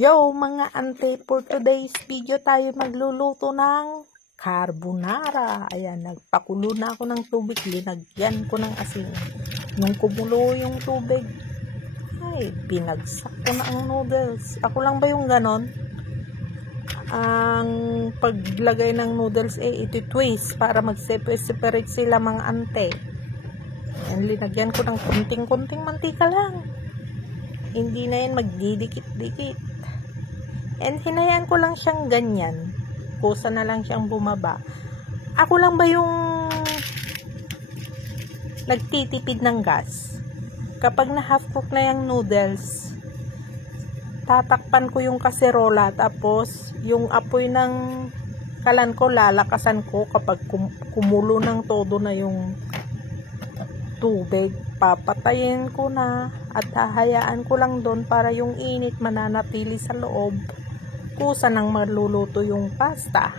Yo mga ante, for today's video tayo magluluto ng carbonara. Ayan, nagpakulo na ako ng tubig, linagyan ko ng asin. Nung kumulo yung tubig, ay, binagsak ko na ang noodles. Ako lang ba yung ganon? Ang paglagay ng noodles ito twist para mag-separate sila mga ante. Ayan, linagyan ko ng kunting-kunting mantika lang. Hindi na yan magdidikit-dikit. And hinayaan ko lang siyang ganyan. Kusa na lang siyang bumaba. Ako lang ba yung nagtitipid ng gas? Kapag na half cook na yung noodles, tatakpan ko yung kaserola, tapos yung apoy ng kalan ko lalakasan ko kapag kumulo ng todo na yung tubig. Papatayin ko na at hahayaan ko lang doon para yung init mananatili sa loob. Kusa nang maluluto yung pasta.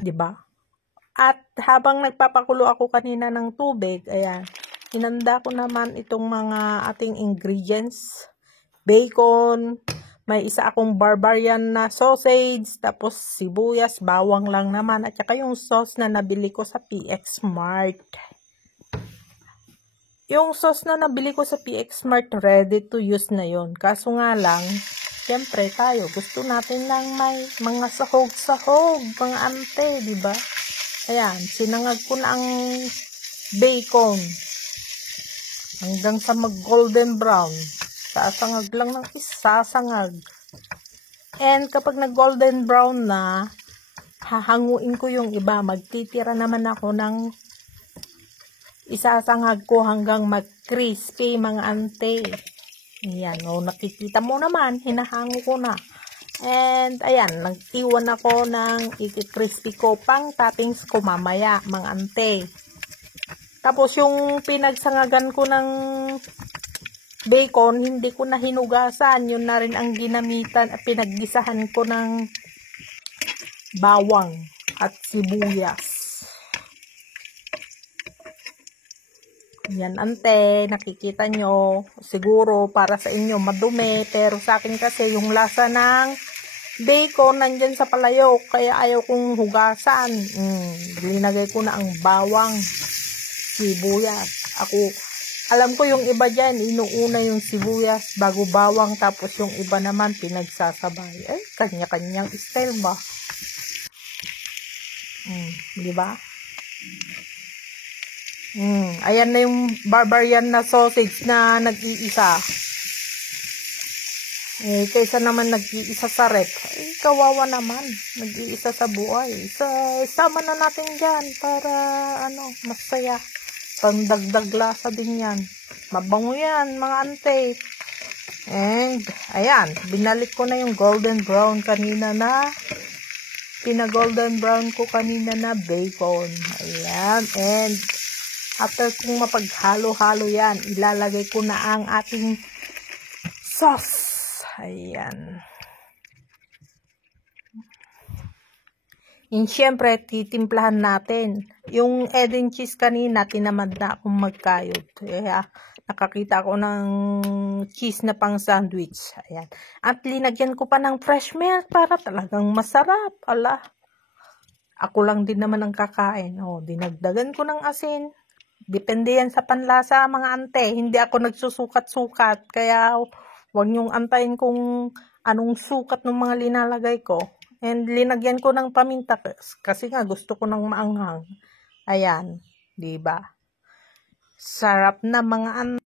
'Di ba? At habang nagpapakulo ako kanina ng tubig, ayan, hinanda ko naman itong mga ating ingredients. Bacon, may isa akong barbarian na sausage, tapos sibuyas, bawang lang naman, at saka yung sauce na nabili ko sa PX Mart. Yung sauce na nabili ko sa PX Mart, ready to use na yon. Kaso nga lang, siyempre tayo, gusto natin lang may mga sahog-sahog, mga ante, di ba? Ayan, sinangag ko na ang bacon hanggang sa mag-golden brown. Sasangag lang ng isasangag. And kapag nag-golden brown na, hahanguin ko yung iba. Magtitira naman ako ng isasangag ko hanggang mag-crispy, mga ante. Ayan, nakikita mo naman, hinahango ko na. And, ayan, nag-iwan ako ng crispy ko pang toppings ko mamaya, mga ante. Tapos, yung pinagsangagan ko ng bacon, hindi ko na hinugasan. Yun na rin ang ginamitan at pinaggisahan ko ng bawang at sibuyas. Yan ante, nakikita nyo, siguro para sa inyo madumi, pero sa akin kasi yung lasa ng bacon nandyan sa palayok, kaya ayaw kong hugasan. Linagay ko na ang bawang, sibuyas. Alam ko yung iba dyan, inuuna yung sibuyas bago bawang, tapos yung iba naman pinagsasabay. Ay, kanya-kanyang style ba? Diba? Ayan na yung barbarian na sausage na nag-iisa. Kaysa naman nag-iisa sa rep. Kawawa naman. Nag-iisa sa buhay. Sama na natin dyan para masaya. Pandagdag lasa din yan. Mabango yan, mga ante. And, ayan. Binalik ko na yung golden brown kanina na pinag-golden brown ko kanina na bacon. Ayan. And, after kong mapaghalo-halo yan, ilalagay ko na ang ating sauce. Ayan. And syempre, titimplahan natin. Yung egg and cheese kanina, tinamad na akong magkayod. Kaya, nakakita ko ng cheese na pang sandwich. Ayan. At linagyan ko pa ng fresh milk para talagang masarap. Ala. Ako lang din naman ang kakain. Dinagdagan ko ng asin. Depende yan sa panlasa, mga ante. Hindi ako nagsusukat-sukat. Kaya, huwag niyong antayin kung anong sukat ng mga linalagay ko. And, linagyan ko ng paminta. Kasi nga, gusto ko ng maanghang. Ayan. Diba? Sarap na, mga ante.